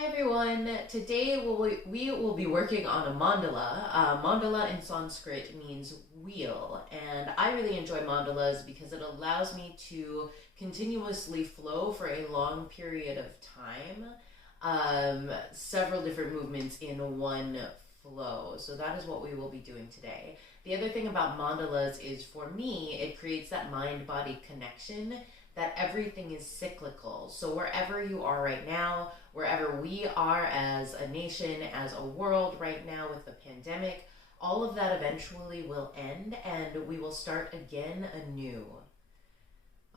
Hi everyone. Today we will be working on a mandala. Mandala in Sanskrit means wheel, and I really enjoy mandalas because it allows me to continuously flow for a long period of time, several different movements in one flow. So that is what we will be doing today. The other thing about mandalas is, for me, it creates that mind-body connection that everything is cyclical. So wherever you are right now, wherever we are as a nation, as a world right now with the pandemic, all of that eventually will end and we will start again anew.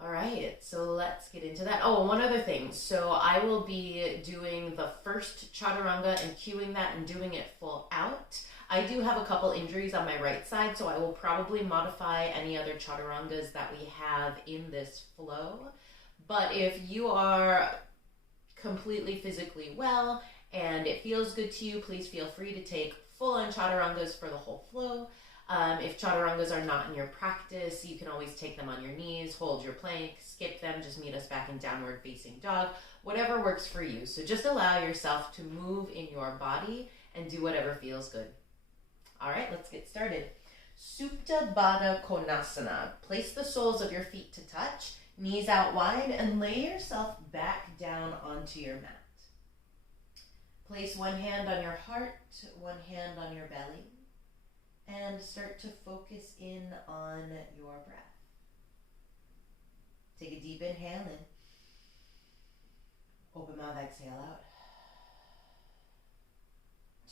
All right, so let's get into that. Oh, one other thing. So I will be doing the first chaturanga and cueing that and doing it full out. I do have a couple injuries on my right side, so I will probably modify any other chaturangas that we have in this flow. But if you are completely physically well and it feels good to you, please feel free to take full-on chaturangas for the whole flow. If chaturangas are not in your practice, you can always take them on your knees, hold your plank, skip them, just meet us back in downward facing dog, whatever works for you. So just allow yourself to move in your body and do whatever feels good. All right, let's get started. Supta Baddha Konasana. Place the soles of your feet to touch, knees out wide, and lay yourself back down onto your mat. Place one hand on your heart, one hand on your belly, and start to focus in on your breath. Take a deep inhale in. Open mouth, exhale out.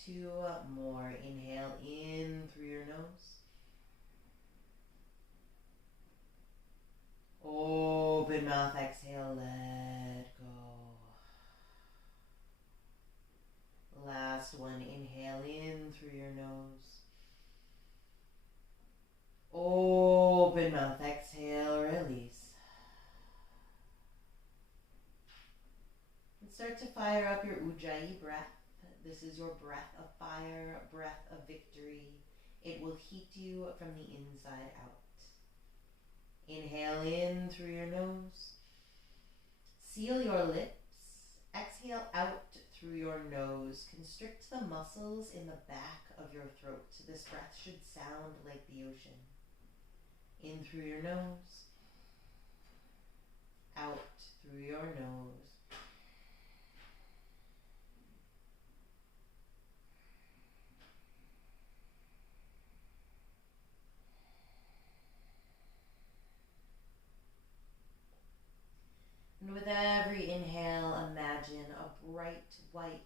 Two more. Inhale in through your nose. Open mouth, exhale, let go. Last one. Inhale in through your nose. Open mouth, exhale, release. And start to fire up your Ujjayi breath. This is your breath of fire, breath of victory. It will heat you from the inside out. Inhale in through your nose. Seal your lips. Exhale out through your nose. Constrict the muscles in the back of your throat. This breath should sound like the ocean. In through your nose. Out through your nose. And with every inhale, imagine a bright, white,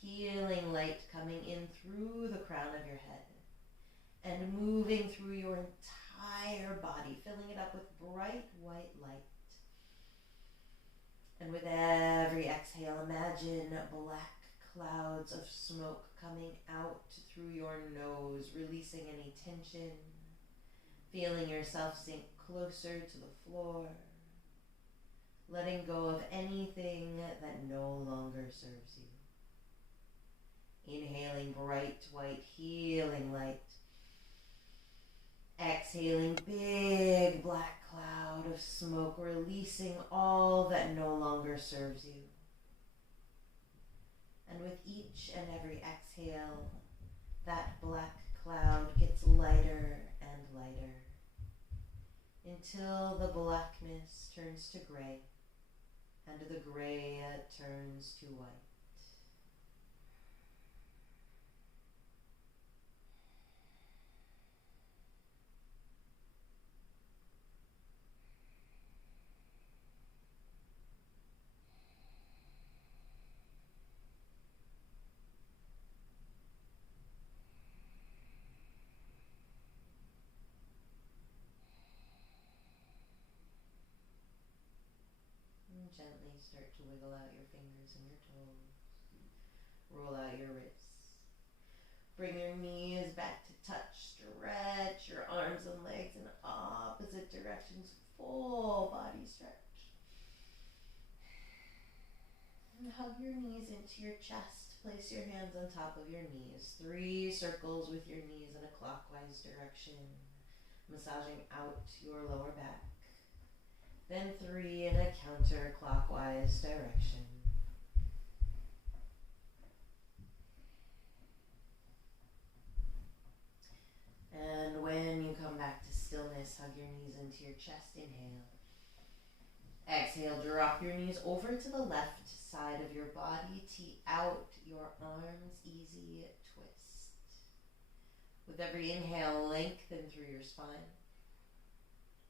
healing light coming in through the crown of your head and moving through your entire body, filling it up with bright, white light. And with every exhale, imagine black clouds of smoke coming out through your nose, releasing any tension, feeling yourself sink closer to the floor. Letting go of anything that no longer serves you. Inhaling bright, white, healing light. Exhaling big black cloud of smoke, releasing all that no longer serves you. And with each and every exhale, that black cloud gets lighter and lighter until the blackness turns to gray. And the gray turns to white. Gently start to wiggle out your fingers and your toes. Roll out your wrists. Bring your knees back to touch. Stretch your arms and legs in opposite directions. Full body stretch. And hug your knees into your chest. Place your hands on top of your knees. 3 circles with your knees in a clockwise direction. Massaging out your lower back. Then 3 in a counterclockwise direction. chest. Inhale. Exhale, drop your knees over to the left side of your body. Tee out your arms, easy twist. With every inhale, lengthen through your spine.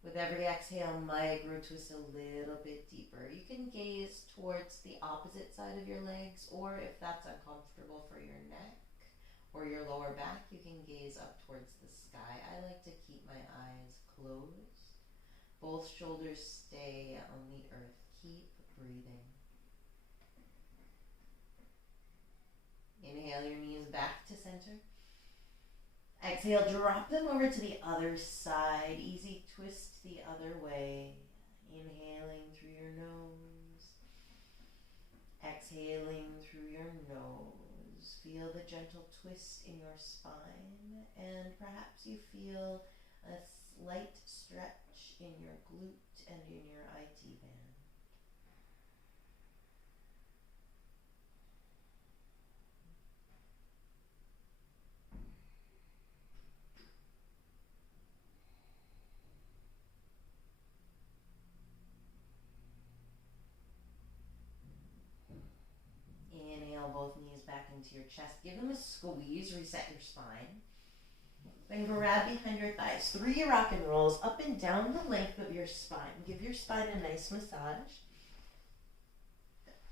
With every exhale, micro twist a little bit deeper. You can gaze towards the opposite side of your legs, or if that's uncomfortable for your neck or your lower back, you can gaze up towards the sky. I like to keep my eyes closed. Both shoulders stay on the earth. Keep breathing. Inhale your knees back to center. Exhale, drop them over to the other side. Easy twist the other way. Inhaling through your nose. Exhaling through your nose. Feel the gentle twist in your spine, and perhaps you feel a slight stretch in your glute and in your IT band. Inhale both knees back into your chest. Give them a squeeze, reset your spine. Then grab behind your thighs. 3 rock and rolls up and down the length of your spine. Give your spine a nice massage.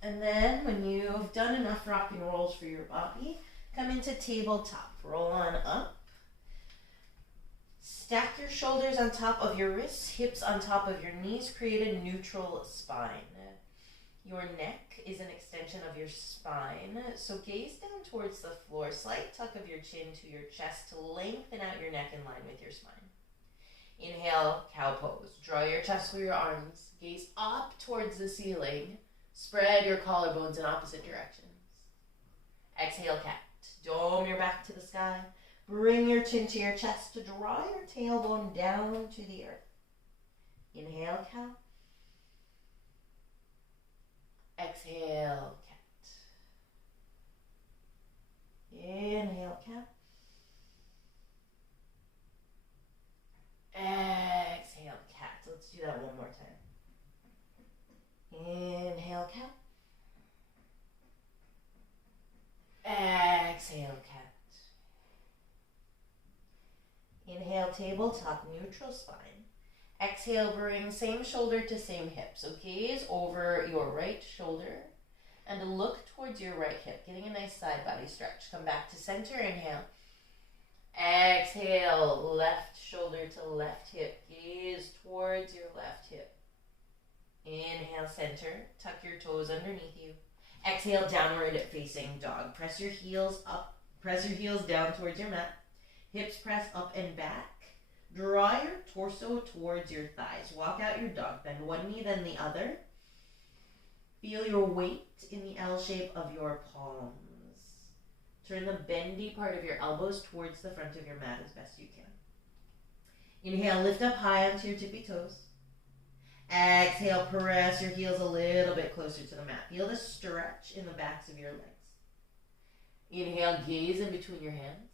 And then when you've done enough rock and rolls for your body, come into tabletop. Roll on up. Stack your shoulders on top of your wrists, hips on top of your knees. Create a neutral spine. Your neck is an extension of your spine, so gaze down towards the floor. Slight tuck of your chin to your chest to lengthen out your neck in line with your spine. Inhale, cow pose. Draw your chest through your arms. Gaze up towards the ceiling. Spread your collarbones in opposite directions. Exhale, cat. Dome your back to the sky. Bring your chin to your chest to draw your tailbone down to the earth. Inhale, cow. Exhale, cat. Inhale, cat. Exhale, cat. Let's do that one more time. Inhale, cat. Exhale, cat. Inhale, tabletop, neutral spine. Exhale, bring same shoulder to same hip. So gaze over your right shoulder and look towards your right hip, getting a nice side body stretch. Come back to center, inhale. Exhale, left shoulder to left hip. Gaze towards your left hip. Inhale, center. Tuck your toes underneath you. Exhale, downward facing dog. Press your heels up. Press your heels down towards your mat. Hips press up and back. Draw your torso towards your thighs. Walk out your dog. Bend one knee, then the other. Feel your weight in the L shape of your palms. Turn the bendy part of your elbows towards the front of your mat as best you can. Inhale, lift up high onto your tippy toes. Exhale, press your heels a little bit closer to the mat. Feel the stretch in the backs of your legs. Inhale, gaze in between your hands.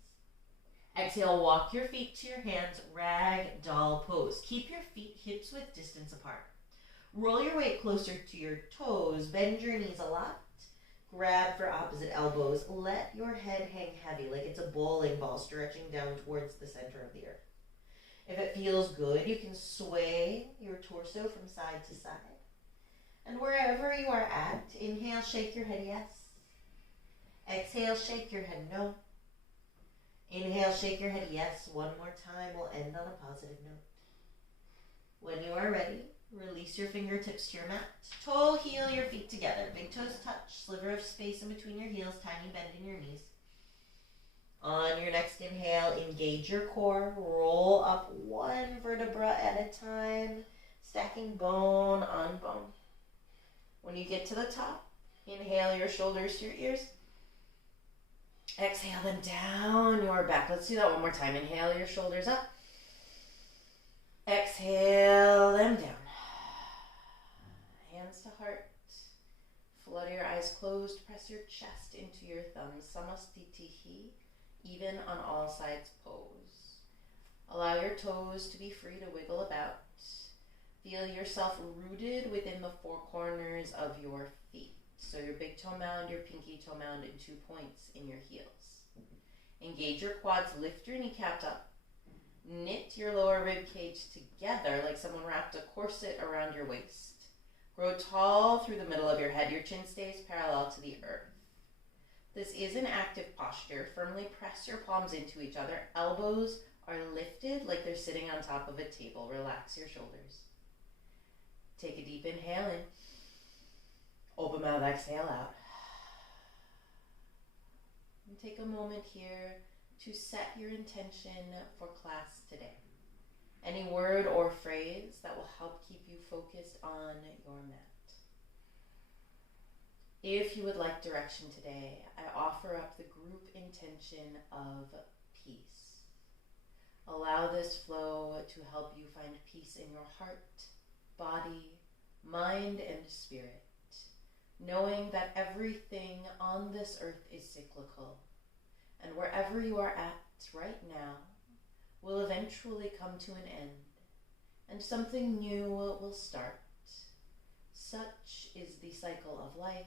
Exhale, walk your feet to your hands, rag doll pose. Keep your feet hips width distance apart. Roll your weight closer to your toes. Bend your knees a lot. Grab for opposite elbows. Let your head hang heavy like it's a bowling ball stretching down towards the center of the earth. If it feels good, you can sway your torso from side to side. And wherever you are at, inhale, shake your head yes. Exhale, shake your head no. Inhale, shake your head yes. One more time. We'll end on a positive note. When you are ready, release your fingertips to your mat. Toe heel your feet together. Big toes touch. Sliver of space in between your heels. Tiny bend in your knees. On your next inhale, engage your core. Roll up one vertebra at a time. Stacking bone on bone. When you get to the top, inhale your shoulders to your ears. Exhale them down your back. Let's do that one more time. Inhale your shoulders up. Exhale them down. Hands to heart. Flutter your eyes closed. Press your chest into your thumbs. Samastitihi. Even on all sides pose. Allow your toes to be free to wiggle about. Feel yourself rooted within the four corners of your feet. So your big toe mound, your pinky toe mound, and 2 points in your heels. Engage your quads, lift your kneecaps up. Knit your lower rib cage together like someone wrapped a corset around your waist. Grow tall through the middle of your head. Your chin stays parallel to the earth. This is an active posture. Firmly press your palms into each other. Elbows are lifted like they're sitting on top of a table. Relax your shoulders. Take a deep inhale in. Open mouth, exhale out. And take a moment here to set your intention for class today. Any word or phrase that will help keep you focused on your mat. If you would like direction today, I offer up the group intention of peace. Allow this flow to help you find peace in your heart, body, mind, and spirit, knowing that everything on this earth is cyclical, and wherever you are at right now will eventually come to an end, and something new will start. Such is the cycle of life.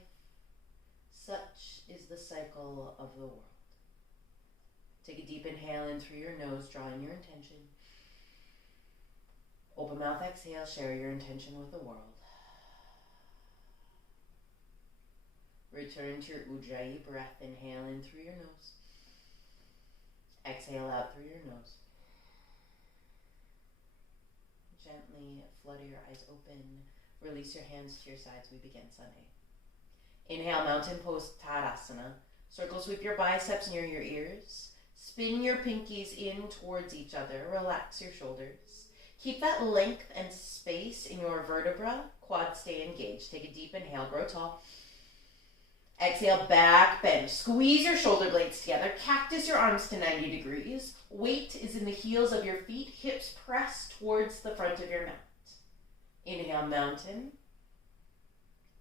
Such is the cycle of the world. Take a deep inhale in through your nose, drawing your intention. Open mouth, exhale, share your intention with the world. Return to your Ujjayi breath. Inhale in through your nose. Exhale out through your nose. Gently flutter your eyes open. Release your hands to your sides. We begin Sun A. Inhale, mountain pose, Tadasana. Circle sweep your biceps near your ears. Spin your pinkies in towards each other. Relax your shoulders. Keep that length and space in your vertebra. Quads stay engaged. Take a deep inhale, grow tall. Exhale, back bend. Squeeze your shoulder blades together. Cactus your arms to 90 degrees. Weight is in the heels of your feet. Hips press towards the front of your mat. Inhale, mountain.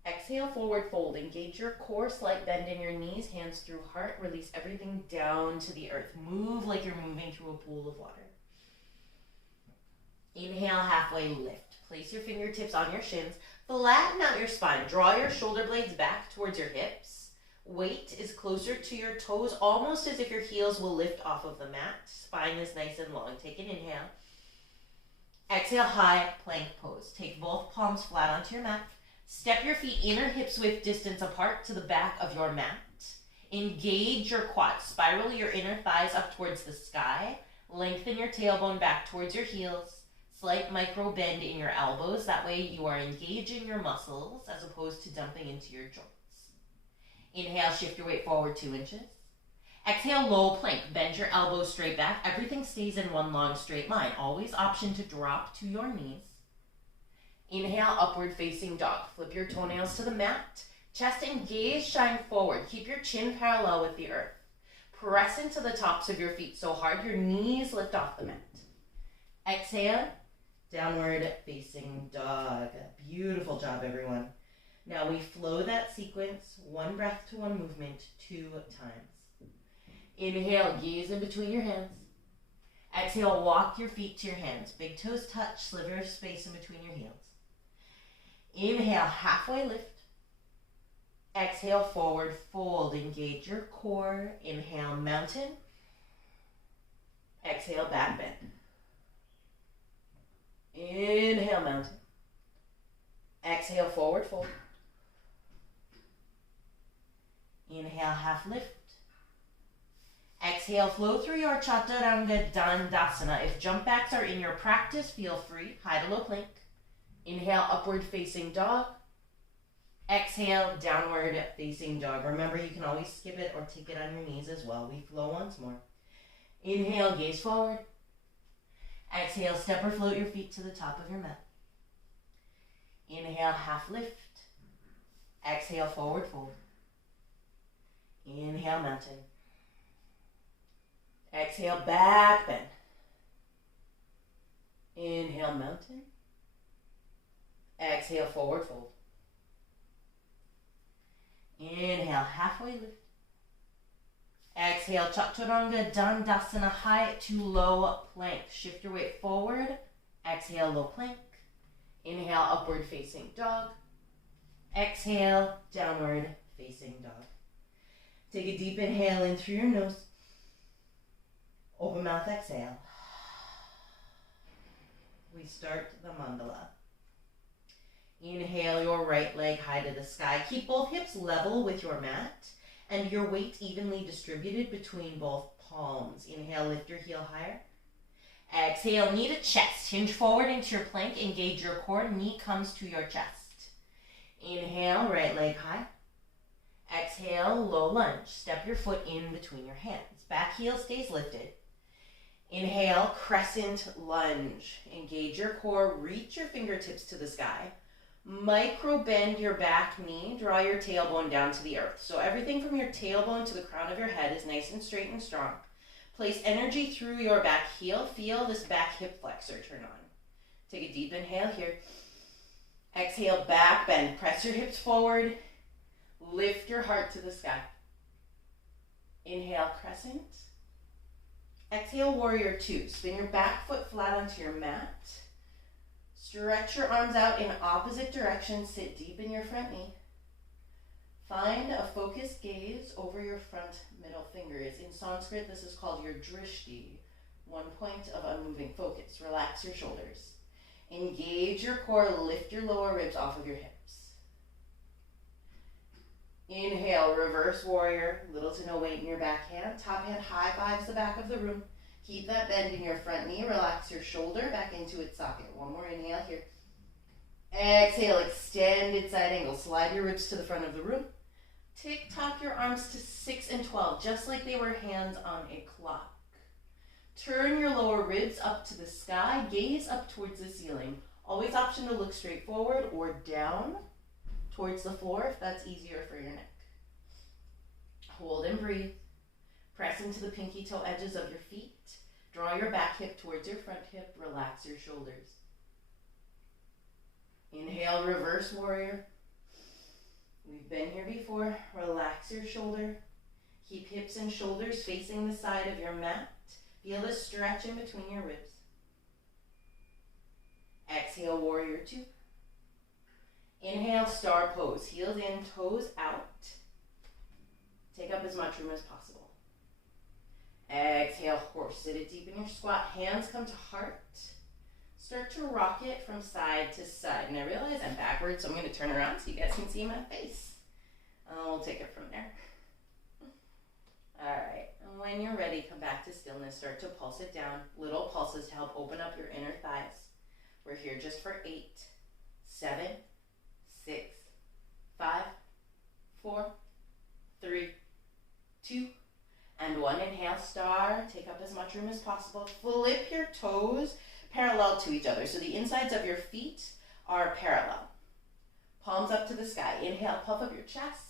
Exhale, forward fold. Engage your core, slight bend in your knees, hands through heart. Release everything down to the earth. Move like you're moving through a pool of water. Inhale, halfway lift. Place your fingertips on your shins. Flatten out your spine. Draw your shoulder blades back towards your hips. Weight is closer to your toes, almost as if your heels will lift off of the mat. Spine is nice and long. Take an inhale. Exhale, high plank pose. Take both palms flat onto your mat. Step your feet inner hips width distance apart to the back of your mat. Engage your quads. Spiral your inner thighs up towards the sky. Lengthen your tailbone back towards your heels. Slight micro bend in your elbows. That way you are engaging your muscles as opposed to dumping into your joints. Inhale, shift your weight forward 2 inches. Exhale, low plank. Bend your elbows straight back. Everything stays in one long straight line. Always option to drop to your knees. Inhale, upward facing dog. Flip your toenails to the mat. Chest and gaze shine forward. Keep your chin parallel with the earth. Press into the tops of your feet so hard your knees lift off the mat. Exhale, downward facing dog. Beautiful job, everyone. Now we flow that sequence, 1 breath to 1 movement, 2 times. Inhale, gaze in between your hands. Exhale, walk your feet to your hands. Big toes touch, sliver of space in between your heels. Inhale, halfway lift. Exhale, forward fold. Engage your core. Inhale, mountain. Exhale, back bend. Inhale, mountain. Exhale, forward fold. Inhale, half lift. Exhale, flow through your Chaturanga Dandasana. If jump backs are in your practice, feel free. High to low plank. Inhale, upward facing dog. Exhale, downward facing dog. Remember, you can always skip it or take it on your knees as well. We flow once more. Inhale, gaze forward. Exhale, step or float your feet to the top of your mat. Inhale, half lift. Exhale, forward fold. Inhale, mountain. Exhale, back bend. Inhale, mountain. Exhale, forward fold. Inhale, halfway lift. Exhale, Chaturanga Dandasana, high to low plank. Shift your weight forward. Exhale, low plank. Inhale, upward facing dog. Exhale, downward facing dog. Take a deep inhale in through your nose. Open mouth, exhale. We start the mandala. Inhale your right leg high to the sky. Keep both hips level with your mat and your weight evenly distributed between both palms. Inhale, lift your heel higher. Exhale, knee to chest. Hinge forward into your plank. Engage your core. Knee comes to your chest. Inhale, right leg high. Exhale, low lunge. Step your foot in between your hands. Back heel stays lifted. Inhale, crescent lunge. Engage your core. Reach your fingertips to the sky. Micro bend your back knee. Draw your tailbone down to the earth. So everything from your tailbone to the crown of your head is nice and straight and strong. Place energy through your back heel. Feel this back hip flexor turn on. Take a deep inhale here. Exhale, back bend. Press your hips forward. Lift your heart to the sky. Inhale, crescent. Exhale, warrior two. Spin your back foot flat onto your mat. Stretch your arms out in opposite directions. Sit deep in your front knee. Find a focused gaze over your front middle fingers. In Sanskrit, this is called your drishti, one point of unmoving focus. Relax your shoulders. Engage your core. Lift your lower ribs off of your hips. Inhale, reverse warrior. Little to no weight in your back hand. Top hand high fives the back of the room. Keep that bend in your front knee. Relax your shoulder back into its socket. One more inhale here. Exhale, extended side angle. Slide your ribs to the front of the room. Tick-tock your arms to 6 and 12, just like they were hands on a clock. Turn your lower ribs up to the sky. Gaze up towards the ceiling. Always option to look straight forward or down towards the floor if that's easier for your neck. Hold and breathe. Press into the pinky toe edges of your feet. Draw your back hip towards your front hip. Relax your shoulders. Inhale, reverse warrior. We've been here before. Relax your shoulder. Keep hips and shoulders facing the side of your mat. Feel the stretch in between your ribs. Exhale, warrior two. Inhale, star pose. Heels in, toes out. Take up as much room as possible. Exhale, horse. Sit it deep in your squat. Hands come to heart. Start to rock it from side to side. And I realize I'm backwards, so I'm going to turn around so you guys can see my face. We'll take it from there. All right. And when you're ready, come back to stillness. Start to pulse it down. Little pulses to help open up your inner thighs. We're here just for 8, 7, 6, 5, 4, 3, 2, and 1. Inhale, star. Take up as much room as possible. Flip your toes parallel to each other. So the insides of your feet are parallel. Palms up to the sky. Inhale, puff up your chest.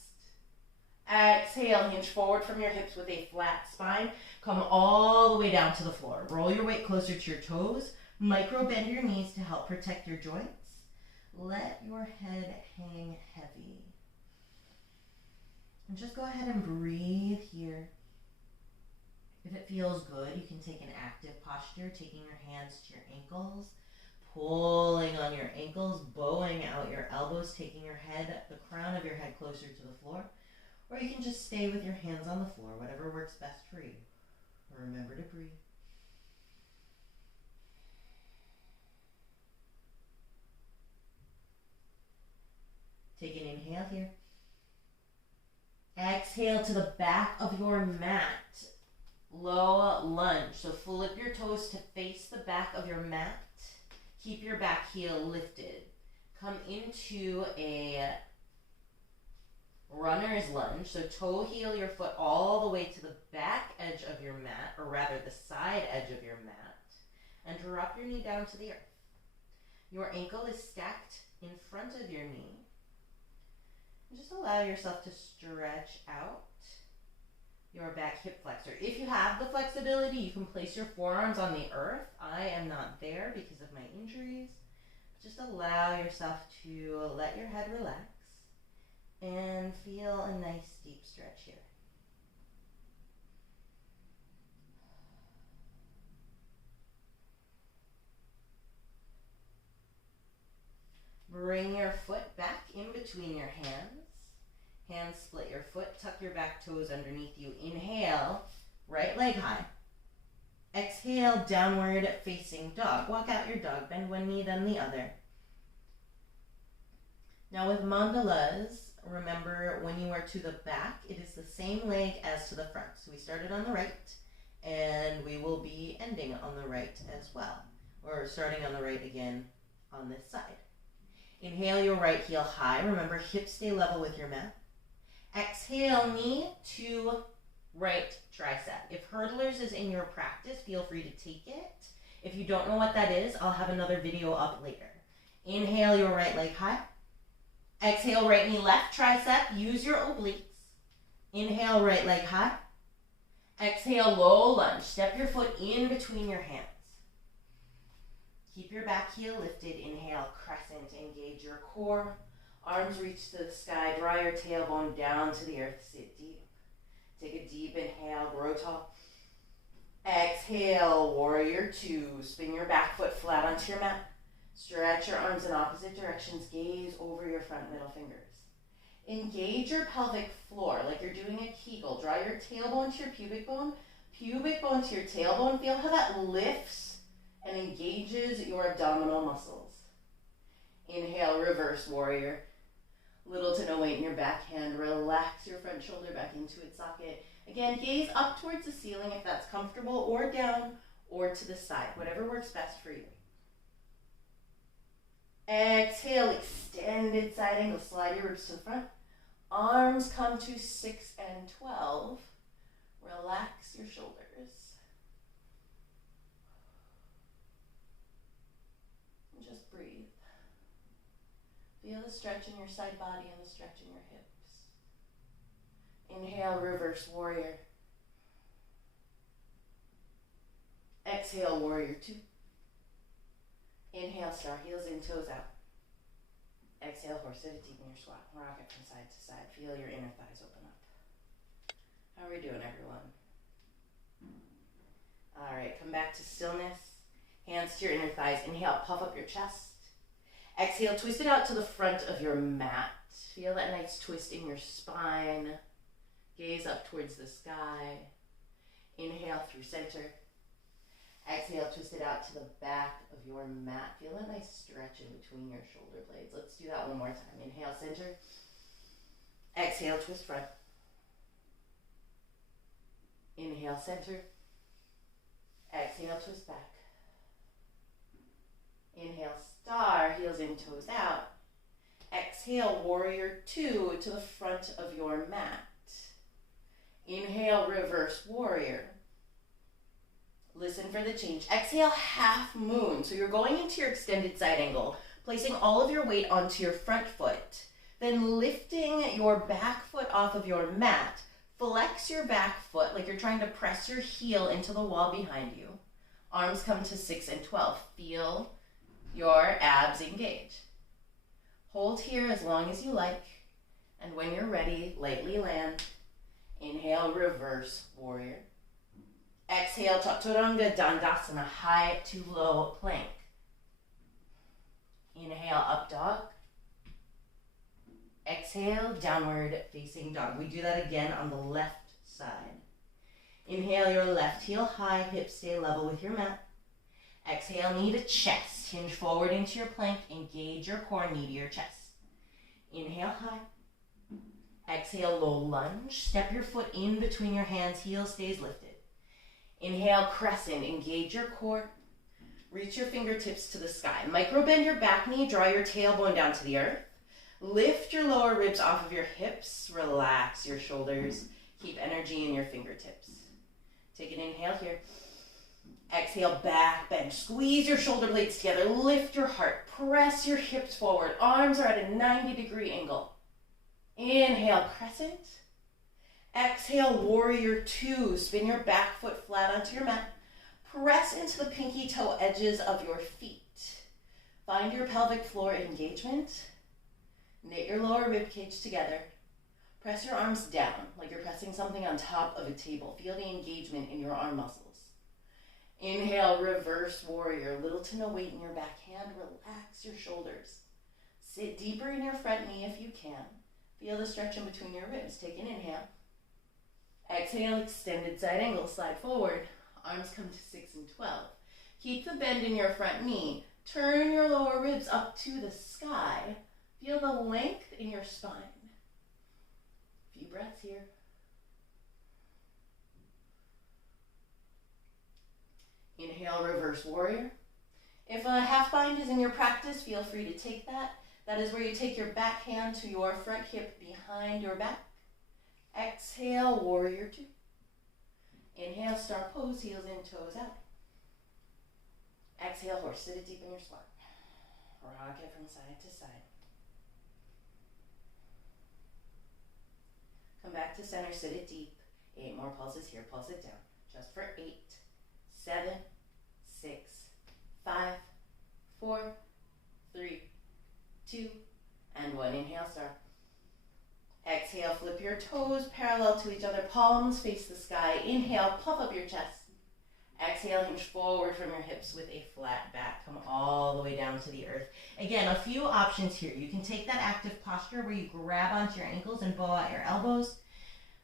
Exhale, hinge forward from your hips with a flat spine. Come all the way down to the floor. Roll your weight closer to your toes. Micro bend your knees to help protect your joints. Let your head hang heavy. And just go ahead and breathe here. If it feels good, you can take an active posture, taking your hands to your ankles, pulling on your ankles, bowing out your elbows, taking your head, the crown of your head closer to the floor. Or you can just stay with your hands on the floor, whatever works best for you. Remember to breathe. Take an inhale here. Exhale to the back of your mat. Low lunge. So flip your toes to face the back of your mat. Keep your back heel lifted. Come into a runner's lunge. So toe heel your foot all the way to the back edge of your mat, or rather the side edge of your mat, and drop your knee down to the earth. Your ankle is stacked in front of your knee. And just allow yourself to stretch out your back hip flexor. If you have the flexibility, you can place your forearms on the earth. I am not there because of my injuries. Just allow yourself to let your head relax and feel a nice deep stretch here. Bring your foot back in between your hands. Hands split your foot. Tuck your back toes underneath you. Inhale, right leg high. Exhale, downward facing dog. Walk out your dog. Bend one knee, then the other. Now with mandalas, remember when you are to the back, it is the same leg as to the front. So we started on the right, and we will be ending on the right as well. Or starting on the right again on this side. Inhale your right heel high. Remember, hips stay level with your mat. Exhale, knee to right tricep. If hurdlers is in your practice, feel free to take it. If you don't know what that is, I'll have another video up later. Inhale your right leg high. Exhale, right knee left tricep. Use your obliques. Inhale, right leg high. Exhale, low lunge. Step your foot in between your hands. Keep your back heel lifted. Inhale, crescent. Engage your core. Arms reach to the sky. Draw your tailbone down to the earth. Sit deep. Take a deep inhale. Grow tall. Exhale, warrior two. Spin your back foot flat onto your mat. Stretch your arms in opposite directions. Gaze over your front middle fingers. Engage your pelvic floor like you're doing a Kegel. Draw your tailbone to your pubic bone to your tailbone. Feel how that lifts and engages your abdominal muscles. Inhale, reverse warrior. Little to no weight in your back hand. Relax your front shoulder back into its socket. Again, gaze up towards the ceiling if that's comfortable, or down, or to the side, whatever works best for you. Exhale, extended side angle. Slide your ribs to the front. Arms come to 6 and 12. Relax your shoulders. And just breathe. Feel the stretch in your side body and the stretch in your hips. Inhale, reverse warrior. Exhale, warrior two. Inhale, star heels in, toes out. Exhale, horse, sit it deep in your squat. Rock it from side to side. Feel your inner thighs open up. How are we doing, everyone? All right, come back to stillness. Hands to your inner thighs. Inhale, puff up your chest. Exhale, twist it out to the front of your mat. Feel that nice twist in your spine. Gaze up towards the sky. Inhale through center. Exhale, twist it out to the back of your mat. Feel a nice stretch in between your shoulder blades. Let's do that one more time. Inhale, center. Exhale, twist front. Inhale, center. Exhale, twist back. Inhale, star, heels in, toes out. Exhale, warrior two to the front of your mat. Inhale, reverse warrior. Listen for the change. Exhale, half moon. So you're going into your extended side angle, placing all of your weight onto your front foot, then lifting your back foot off of your mat. Flex your back foot like you're trying to press your heel into the wall behind you. Arms come to 6 and 12. Feel your abs engage. Hold here as long as you like, and when you're ready, lightly land. Inhale, reverse warrior. Exhale, Chaturanga Dandasana, high to low plank. Inhale, up dog. Exhale, downward facing dog. We do that again on the left side. Inhale, your left heel high, hips stay level with your mat. Exhale, knee to chest. Hinge forward into your plank. Engage your core, knee to your chest. Inhale, high. Exhale, low lunge. Step your foot in between your hands. Heel stays lifted. Inhale, crescent. Engage your core. Reach your fingertips to the sky. Micro bend your back knee. Draw your tailbone down to the earth. Lift your lower ribs off of your hips. Relax your shoulders. Keep energy in your fingertips. Take an inhale here. Exhale, back bend. Squeeze your shoulder blades together. Lift your heart. Press your hips forward. Arms are at a 90-degree angle. Inhale, crescent. Exhale, warrior two. Spin your back foot flat onto your mat. Press into the pinky toe edges of your feet. Find your pelvic floor engagement. Knit your lower rib cage together. Press your arms down like you're pressing something on top of a table. Feel the engagement in your arm muscles. Inhale, reverse warrior. Little to no weight in your back hand. Relax your shoulders. Sit deeper in your front knee if you can. Feel the stretch in between your ribs. Take an inhale. Exhale, extended side angle, slide forward. Arms come to 6 and 12. Keep the bend in your front knee. Turn your lower ribs up to the sky. Feel the length in your spine. A few breaths here. Inhale, reverse warrior. If a half bind is in your practice, feel free to take that. That is where you take your back hand to your front hip behind your back. Exhale, warrior two. Inhale, star pose, heels in, toes out. Exhale, horse, sit it deep in your squat. Rock it from side to side. Come back to center, sit it deep. 8 more pulses here, pulse it down. Just for 8, 7, 6, 5, 4, 3, 2, and 1. Inhale, star. Exhale, flip your toes parallel to each other. Palms face the sky. Inhale, puff up your chest. Exhale, hinge forward from your hips with a flat back. Come all the way down to the earth. Again, a few options here. You can take that active posture where you grab onto your ankles and bow out your elbows.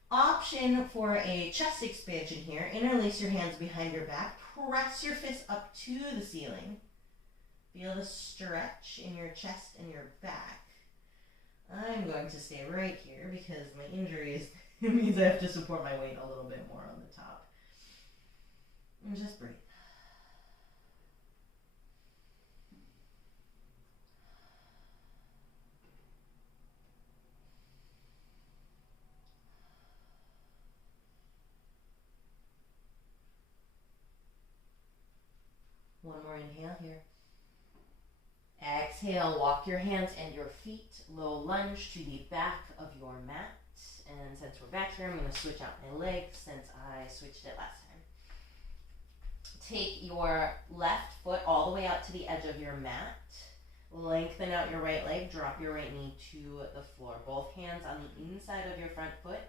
Option for a chest expansion here. Interlace your hands behind your back. Press your fists up to the ceiling. Feel the stretch in your chest and your back. I'm going to stay right here because my injury is, it means I have to support my weight a little bit more on the top. And just breathe. One more inhale here. Exhale, walk your hands and your feet, low lunge to the back of your mat. And since we're back here, I'm going to switch out my legs since I switched it last time. Take your left foot all the way out to the edge of your mat. Lengthen out your right leg, drop your right knee to the floor. Both hands on the inside of your front foot.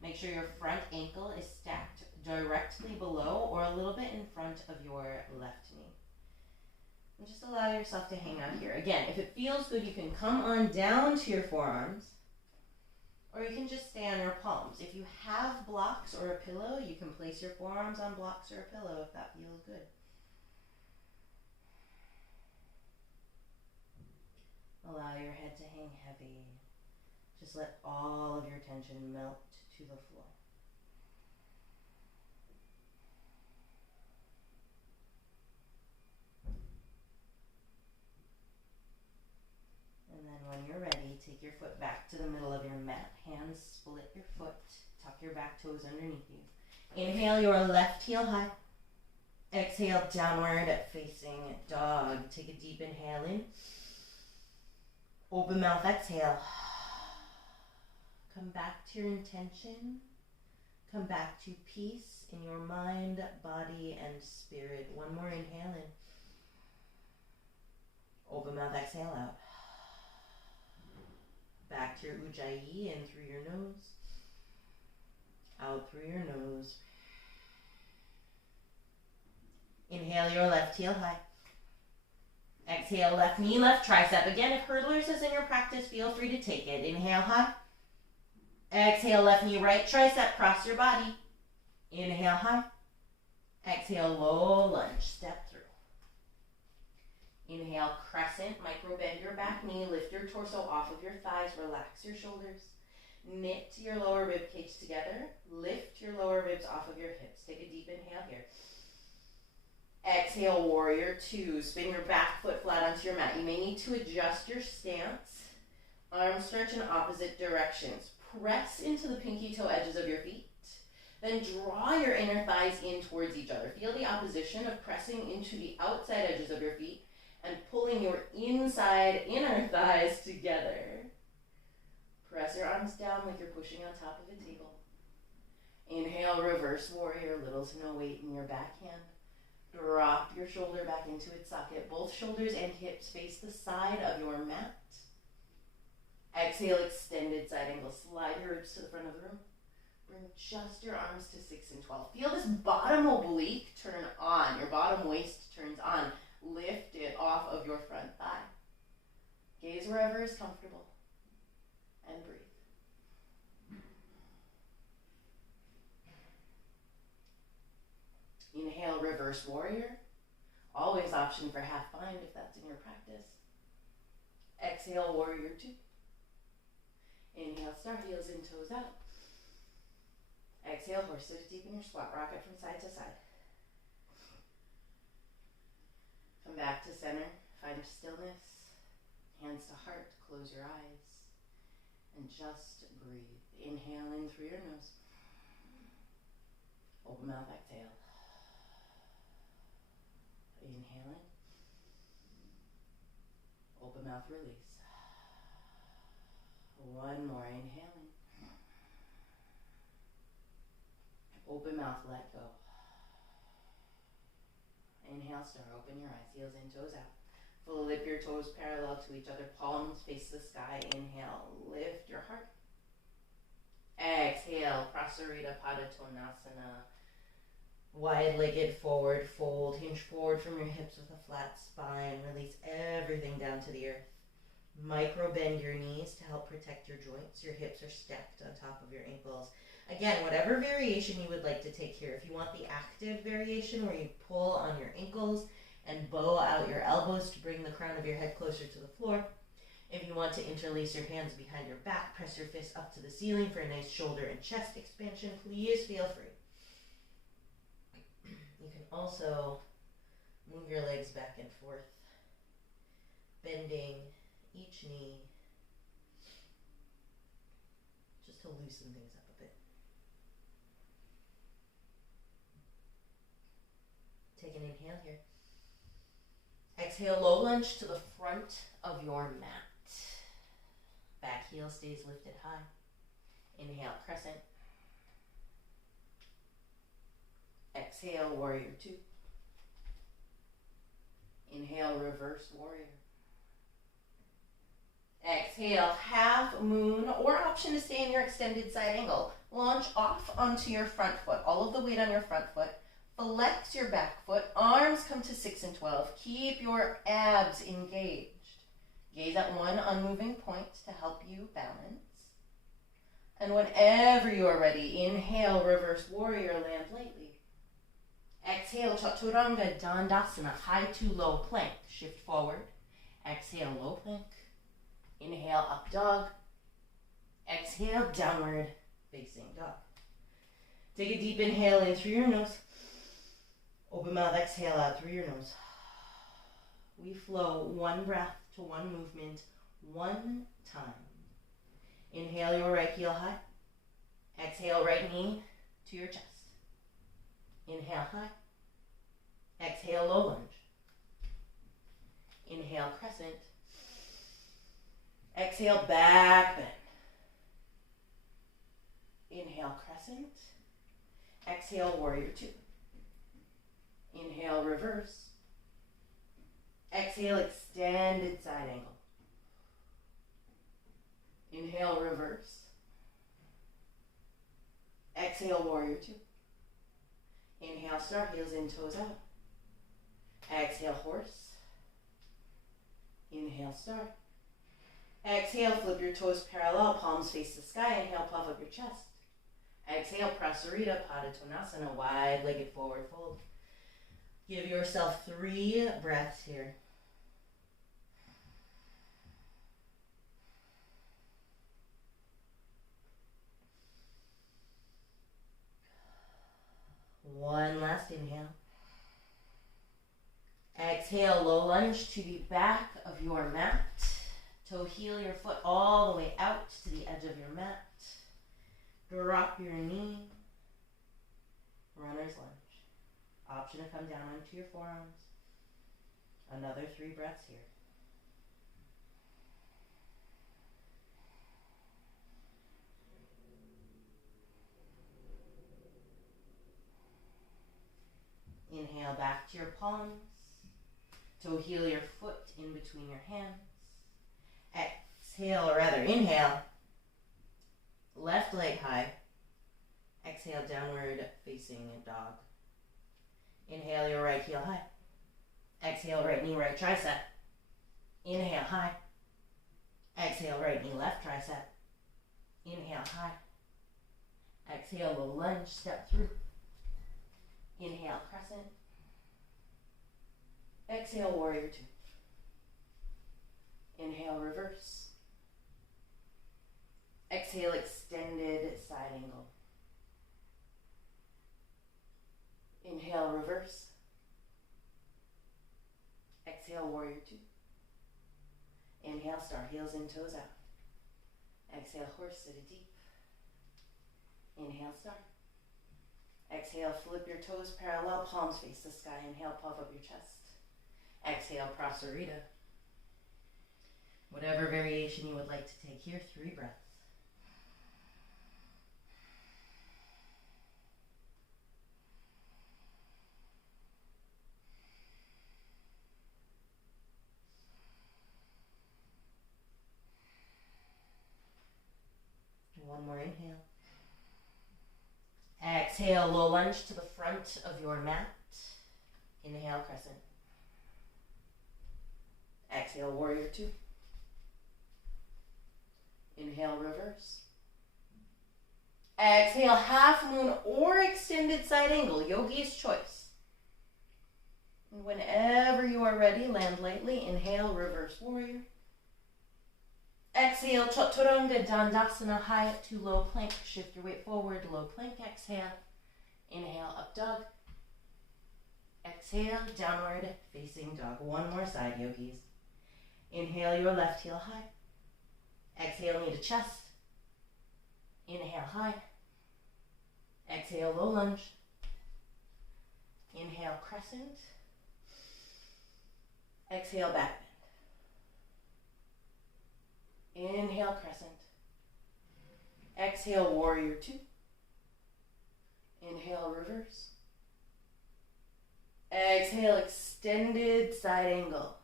Make sure your front ankle is stacked directly below or a little bit in front of your left knee. And just allow yourself to hang out here. Again, if it feels good, you can come on down to your forearms, or you can just stay on your palms. If you have blocks or a pillow, you can place your forearms on blocks or a pillow if that feels good. Allow your head to hang heavy. Just let all of your tension melt to the floor. And then when you're ready, take your foot back to the middle of your mat. Hands split your foot. Tuck your back toes underneath you. Inhale your left heel high. Exhale, downward facing dog. Take a deep inhale in. Open mouth, exhale. Come back to your intention. Come back to peace in your mind, body, and spirit. One more inhale in. Open mouth, exhale out. Back to your Ujjayi, in through your nose. Out through your nose. Inhale your left heel high. Exhale, left knee, left tricep. Again, if hurdlers is in your practice, feel free to take it. Inhale high. Exhale, left knee, right tricep, cross your body. Inhale high. Exhale, low lunge, step through. Inhale, crescent, micro bend your back knee, lift your torso off of your thighs, relax your shoulders. Knit your lower rib cage together. Lift your lower ribs off of your hips. Take a deep inhale here. Exhale, warrior two. Spin your back foot flat onto your mat. You may need to adjust your stance. Arms stretch in opposite directions. Press into the pinky toe edges of your feet. Then draw your inner thighs in towards each other. Feel the opposition of pressing into the outside edges of your feet and pulling your inside inner thighs together. Press your arms down like you're pushing on top of a table. Inhale, reverse warrior, little to no weight in your back hand. Drop your shoulder back into its socket. Both shoulders and hips face the side of your mat. Exhale, extended side angle. Slide your ribs to the front of the room. Bring just your arms to 6 and 12. Feel this bottom oblique turn on. Your bottom waist turns on. Lift it off of your front thigh. Gaze wherever is comfortable and breathe. Inhale, reverse warrior. Always option for half bind if that's in your practice. Exhale, warrior two. Inhale, star, heels in, toes out. Exhale, horse, sit deep in your squat, rocket from side to side. Come back to center, find stillness, hands to heart, close your eyes, and just breathe. Inhale in through your nose. Open mouth, exhale. Inhale in. Open mouth, release. One more, inhale in. Open mouth, let go. Inhale, star, open your eyes, heels in, toes out. Flip your toes parallel to each other, palms face the sky. Inhale, lift your heart. Exhale, Prasarita Padottanasana. Wide-legged forward fold, hinge forward from your hips with a flat spine. Release everything down to the earth. Micro bend your knees to help protect your joints. Your hips are stacked on top of your ankles. Again, whatever variation you would like to take here. If you want the active variation where you pull on your ankles and bow out your elbows to bring the crown of your head closer to the floor. If you want to interlace your hands behind your back, press your fists up to the ceiling for a nice shoulder and chest expansion, please feel free. You can also move your legs back and forth, bending each knee, just to loosen things up a bit. Take an inhale here. Exhale, low lunge to the front of your mat. Back heel stays lifted high. Inhale, crescent. Exhale, warrior two. Inhale, reverse warrior. Exhale, half moon, or option to stay in your extended side angle. Launch off onto your front foot, all of the weight on your front foot. Flex your back foot, arms come to 6 and 12. Keep your abs engaged. Gaze at one unmoving point to help you balance. And whenever you are ready, inhale, reverse warrior, land lightly. Exhale, Chaturanga Dandasana, high to low plank. Shift forward. Exhale, low plank. Inhale, up dog. Exhale, downward facing dog. Take a deep inhale in through your nose. Open mouth, exhale out through your nose. We flow one breath to one movement, one time. Inhale your right heel high. Exhale, right knee to your chest. Inhale high. Exhale, low lunge. Inhale, crescent. Exhale, back bend. Inhale, crescent. Exhale, warrior two. Inhale, reverse. Exhale, extended side angle. Inhale, reverse. Exhale, warrior two. Inhale, star, heels in, toes out. Exhale, horse. Inhale, star. Exhale, flip your toes parallel, palms face the sky. Inhale, puff up your chest. Exhale, Prasarita Padottanasana, wide-legged forward fold. Give yourself 3 breaths here. One last inhale. Exhale, low lunge to the back of your mat. Toe heel your foot all the way out to the edge of your mat. Drop your knee. Runner's lunge. Option to come down onto your forearms. Another 3 breaths here. Inhale back to your palms. Toe heel your foot in between your hands. Exhale, or rather inhale. Left leg high. Exhale, downward facing dog. Inhale your right heel high. Exhale, right knee, right tricep. Inhale high. Exhale, right knee, left tricep. Inhale, high. Exhale, low lunge, step through. Inhale, crescent. Exhale, warrior two. Inhale, reverse. Exhale, extended side angle. Inhale, reverse. Exhale, warrior two. Inhale, star, heels in, toes out. Exhale, horse, sit it deep. Inhale, star. Exhale, flip your toes parallel, palms face the sky. Inhale, puff up your chest. Exhale, prasarita. Whatever variation you would like to take here, 3 breaths. One more inhale. Exhale, low lunge to the front of your mat. Inhale, crescent. Exhale, warrior two. Inhale, reverse. Exhale, half moon or extended side angle, yogi's choice. And whenever you are ready, land lightly. Inhale, reverse warrior. Exhale, chaturanga dandasana, high up to low plank. Shift your weight forward, low plank, exhale. Inhale, up dog. Exhale, downward facing dog. One more side, yogis. Inhale, your left heel high. Exhale, knee to chest. Inhale, high. Exhale, low lunge. Inhale, crescent. Exhale, back bend. Inhale, crescent. Exhale, warrior two. Inhale, reverse. Exhale, extended side angle.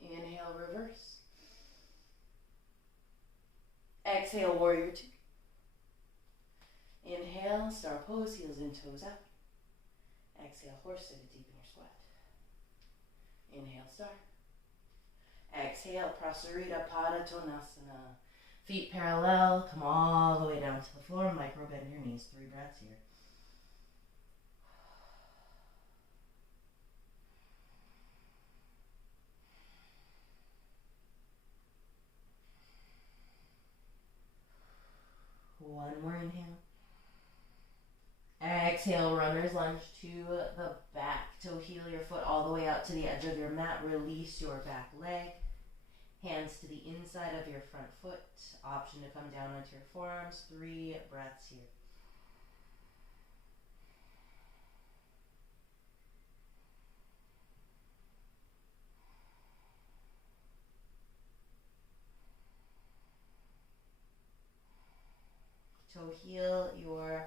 Inhale, reverse. Exhale, warrior two. Inhale, star pose, heels in, toes out. Exhale, horse, sit it deep in your squat. Inhale, star. Exhale, prasarita pada tonasana. Feet parallel, come all the way down to the floor, micro bend your knees. 3 breaths here. One more inhale. Exhale, runner's lunge to the back. Toe heel your foot all the way out to the edge of your mat. Release your back leg. Hands to the inside of your front foot. Option to come down onto your forearms. 3 breaths here. Toe heel your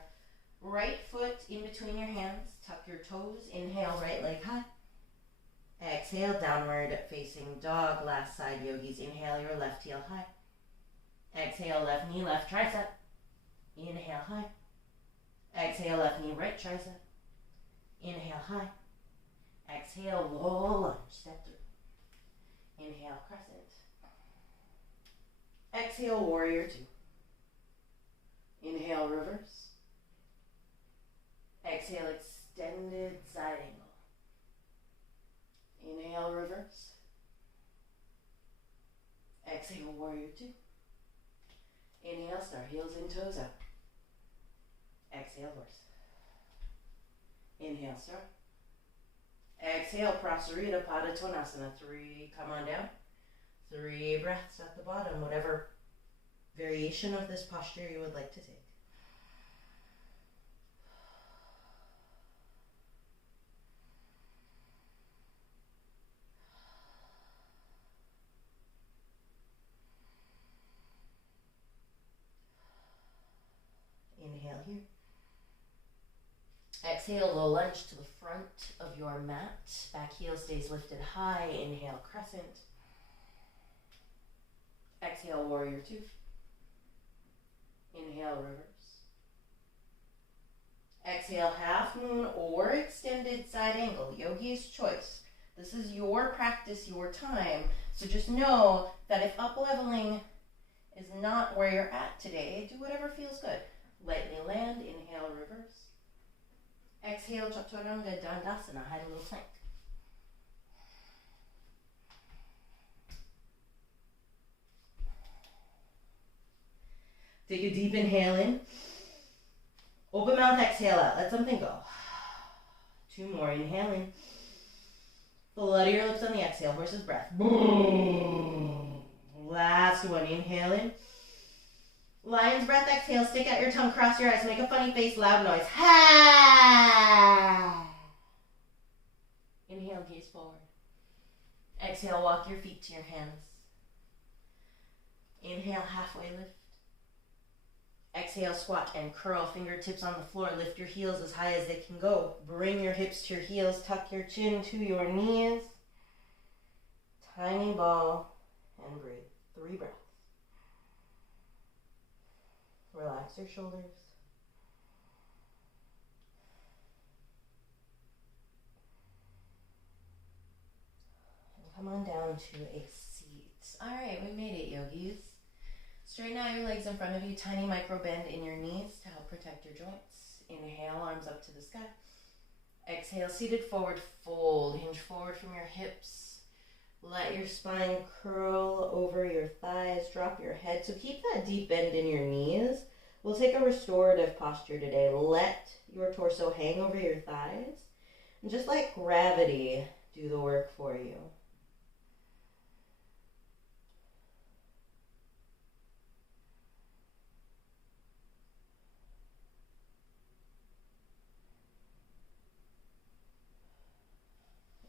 right foot in between your hands. Tuck your toes. Inhale, right leg high. Exhale, downward facing dog. Last side, yogis. Inhale, your left heel high. Exhale, left knee, left tricep. Inhale, high. Exhale, left knee, right tricep. Inhale, high. Exhale, low lunge. Step through. Inhale, crescent. Exhale, warrior two. Inhale, reverse. Exhale, extended side angle. Inhale, reverse. Exhale, warrior two. Inhale, star, heels in, toes out. Exhale, horse. Inhale, star. Exhale, prasarita pada tonasana. 3, come on down. 3 breaths at the bottom, whatever variation of this posture you would like to take. Inhale here. Exhale, low lunge to the front of your mat. Back heel stays lifted high. Inhale, crescent. Exhale, warrior two. Inhale, reverse. Exhale, half moon or extended side angle. Yogi's choice. This is your practice, your time. So just know that if up-leveling is not where you're at today, do whatever feels good. Lightly land, inhale, reverse. Exhale, Chaturanga Dandasana, high little plank. Take a deep inhale in. Open mouth, exhale out. Let something go. 2 more, inhale in. Flutter your lips on the exhale, horse's breath. Last one, inhale in. Lion's breath, exhale, stick out your tongue, cross your eyes, make a funny face, loud noise. Ha! Inhale, gaze forward. Exhale, walk your feet to your hands. Inhale, halfway lift. Exhale, squat and curl, fingertips on the floor. Lift your heels as high as they can go. Bring your hips to your heels, tuck your chin to your knees. Tiny ball and breathe. 3 breaths. Relax your shoulders. And come on down to a seat. All right, we made it, yogis. Straighten out your legs in front of you. Tiny micro bend in your knees to help protect your joints. Inhale, arms up to the sky. Exhale, seated forward fold. Hinge forward from your hips. Let your spine curl over your thighs. Drop your head. So keep that deep bend in your knees. We'll take a restorative posture today. Let your torso hang over your thighs. And just let gravity do the work for you.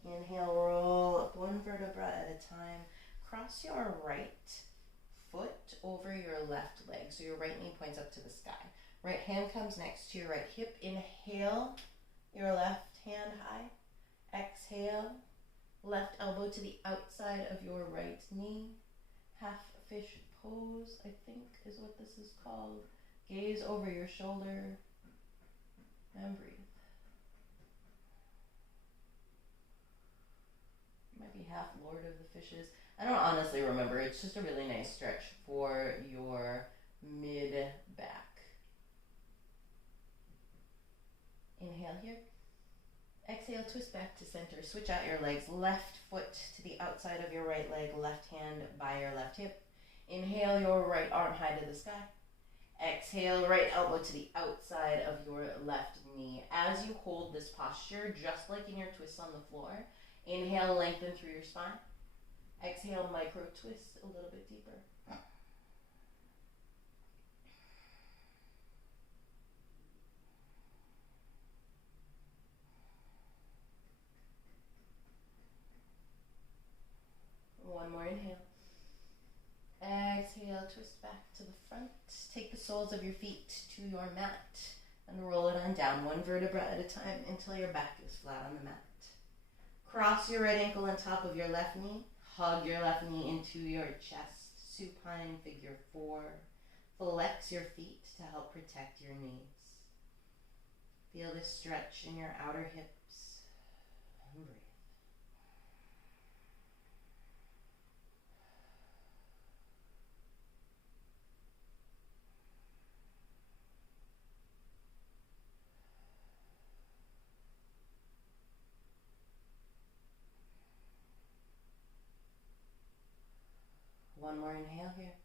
Inhale, roll up 1 vertebra at a time. Cross your right foot over your left leg. So your right knee points up to the sky. Right hand comes next to your right hip. Inhale, your left hand high. Exhale, left elbow to the outside of your right knee. Half fish pose, I think is what this is called. Gaze over your shoulder and breathe. Might be half Lord of the Fishes. I don't honestly remember. It's just a really nice stretch for your mid-back. Inhale here. Exhale, twist back to center. Switch out your legs. Left foot to the outside of your right leg. Left hand by your left hip. Inhale, your right arm high to the sky. Exhale, right elbow to the outside of your left knee. As you hold this posture, just like in your twists on the floor, inhale, lengthen through your spine. Exhale, micro twist a little bit deeper. One more inhale. Exhale, twist back to the front. Take the soles of your feet to your mat and roll it on down 1 vertebra at a time until your back is flat on the mat. Cross your right ankle on top of your left knee. Hug your left knee into your chest. Supine figure 4. Flex your feet to help protect your knees. Feel this stretch in your outer hips. And breathe. One more inhale here.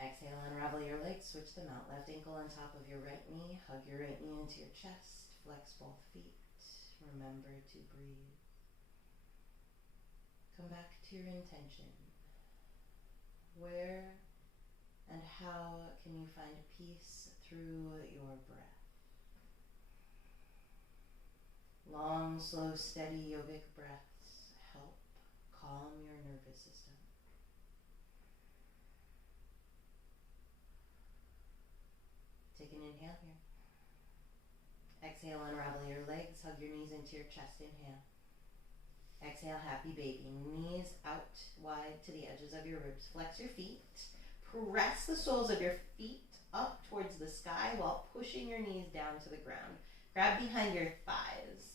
Exhale, unravel your legs, switch them out. Left ankle on top of your right knee. Hug your right knee into your chest. Flex both feet. Remember to breathe. Come back to your intention. Where and how can you find peace through your breath? Long, slow, steady yogic breaths help calm your nervous system. Take an inhale here. Exhale, unravel your legs, hug your knees into your chest, inhale. Exhale, happy baby. Knees out wide to the edges of your ribs. Flex your feet. Press the soles of your feet up towards the sky while pushing your knees down to the ground. Grab behind your thighs.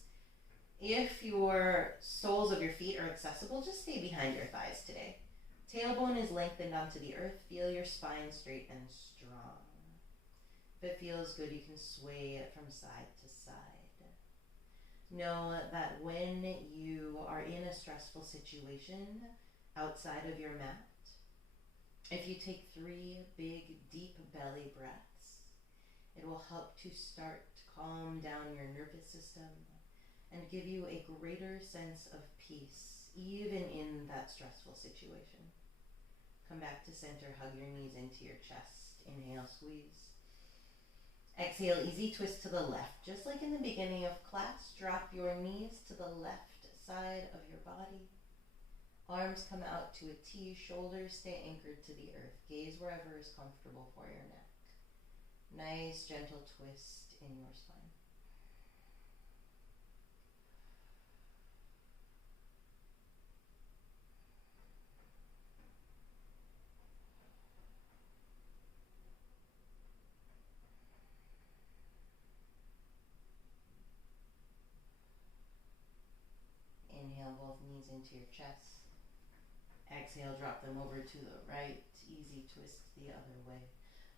If your soles of your feet are accessible, just stay behind your thighs today. Tailbone is lengthened onto the earth. Feel your spine straight and strong. If it feels good, you can sway it from side to side. Know that when you are in a stressful situation outside of your mat, if you take 3 big, deep belly breaths, it will help to start to calm down your nervous system and give you a greater sense of peace, even in that stressful situation. Come back to center, hug your knees into your chest. Inhale, squeeze. Exhale, easy twist to the left. Just like in the beginning of class, drop your knees to the left side of your body. Arms come out to a T, shoulders stay anchored to the earth. Gaze wherever is comfortable for your neck. Nice, gentle twist in your spine. Inhale, both knees into your chest. Exhale, drop them over to the right. Easy twist the other way.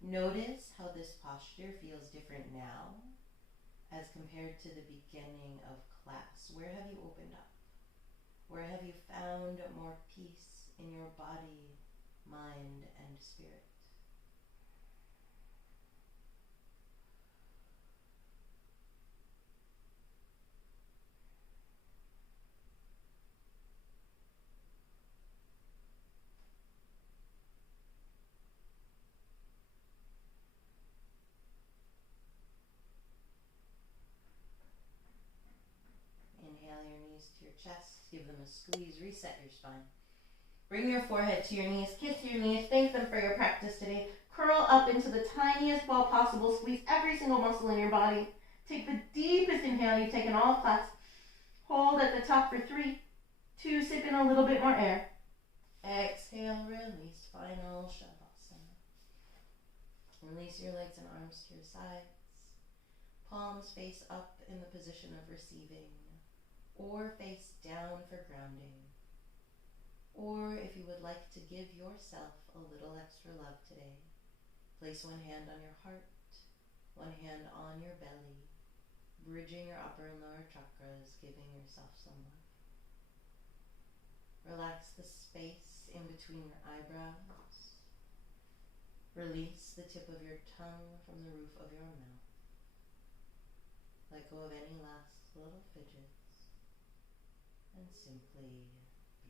Notice how this posture feels different now as compared to the beginning of class. Where have you opened up? Where have you found more peace in your body, mind, and spirit? Inhale your knees to your chest, give them a squeeze, reset your spine. Bring your forehead to your knees, kiss your knees, thank them for your practice today. Curl up into the tiniest ball possible, squeeze every single muscle in your body. Take the deepest inhale you've taken all class. Hold at the top for 3, 2, sip in a little bit more air. Exhale, release, final Shavasana. Release your legs and arms to your sides. Palms face up in the position of receiving, or face down for grounding. Or if you would like to give yourself a little extra love today, place one hand on your heart, one hand on your belly, bridging your upper and lower chakras, giving yourself some love. Relax the space in between your eyebrows. Release the tip of your tongue from the roof of your mouth. Let go of any last little fidgets and simply be.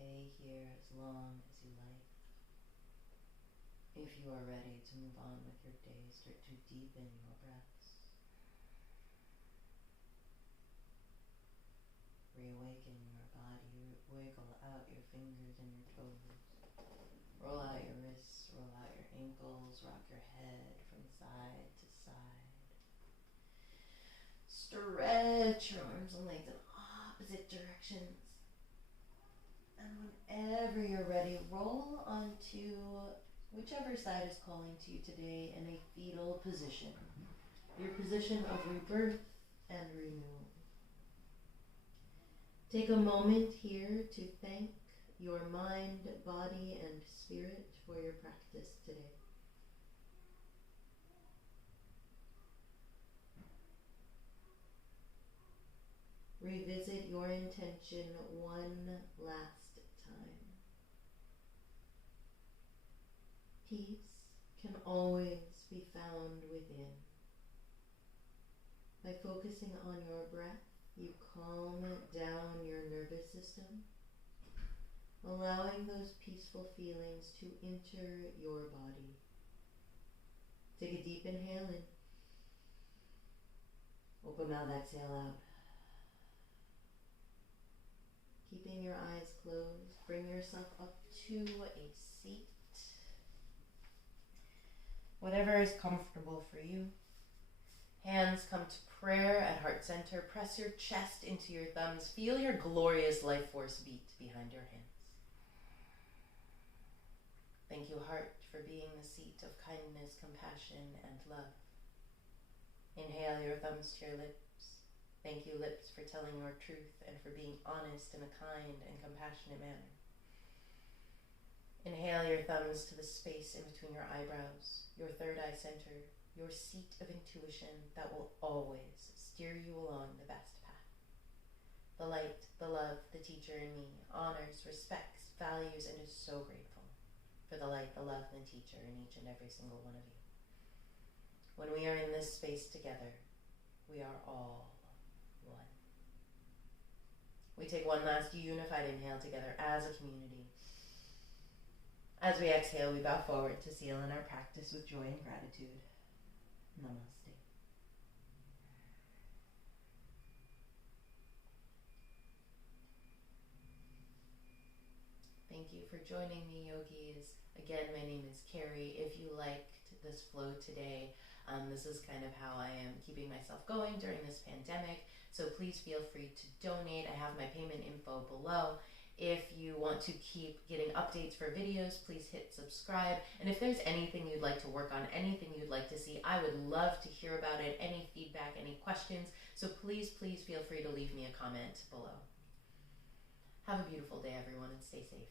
stay here as long as you like. If you are ready to move on with your day, start to deepen your breaths. Reawaken your body, wiggle out your fingers and your toes. Roll out your wrists, roll out your ankles, rock your head from side to side. Stretch your arms and legs in opposite directions. And whenever you're ready, roll onto whichever side is calling to you today in a fetal position. Your position of rebirth and renewal. Take a moment here to thank your mind, body, and spirit for your practice today. Revisit your intention one last time. Peace can always be found within. By focusing on your breath, you calm down your nervous system, allowing those peaceful feelings to enter your body. Take a deep inhale in. Open mouth, exhale out. Keeping your eyes closed, bring yourself up to a seat. Whatever is comfortable for you. Hands come to prayer at heart center. Press your chest into your thumbs. Feel your glorious life force beat behind your hands. Thank you, heart, for being the seat of kindness, compassion, and love. Inhale your thumbs to your lips. Thank you, lips, for telling your truth and for being honest in a kind and compassionate manner. Inhale your thumbs to the space in between your eyebrows, your third eye center, your seat of intuition that will always steer you along the best path. The light, the love, the teacher in me honors, respects, values, and is so grateful for the light, the love, and the teacher in each and every single one of you. When we are in this space together, we are all one. We take one last unified inhale together as a community. As we exhale, we bow forward to seal in our practice with joy and gratitude. Namaste. Thank you for joining me, yogis. Again, my name is Carrie. If you liked this flow today, this is kind of how I am keeping myself going during this pandemic. So please feel free to donate. I have my payment info below. If you want to keep getting updates for videos, please hit subscribe. And if there's anything you'd like to work on, anything you'd like to see, I would love to hear about it. Any feedback, any questions. So please feel free to leave me a comment below. Have a beautiful day, everyone, and stay safe.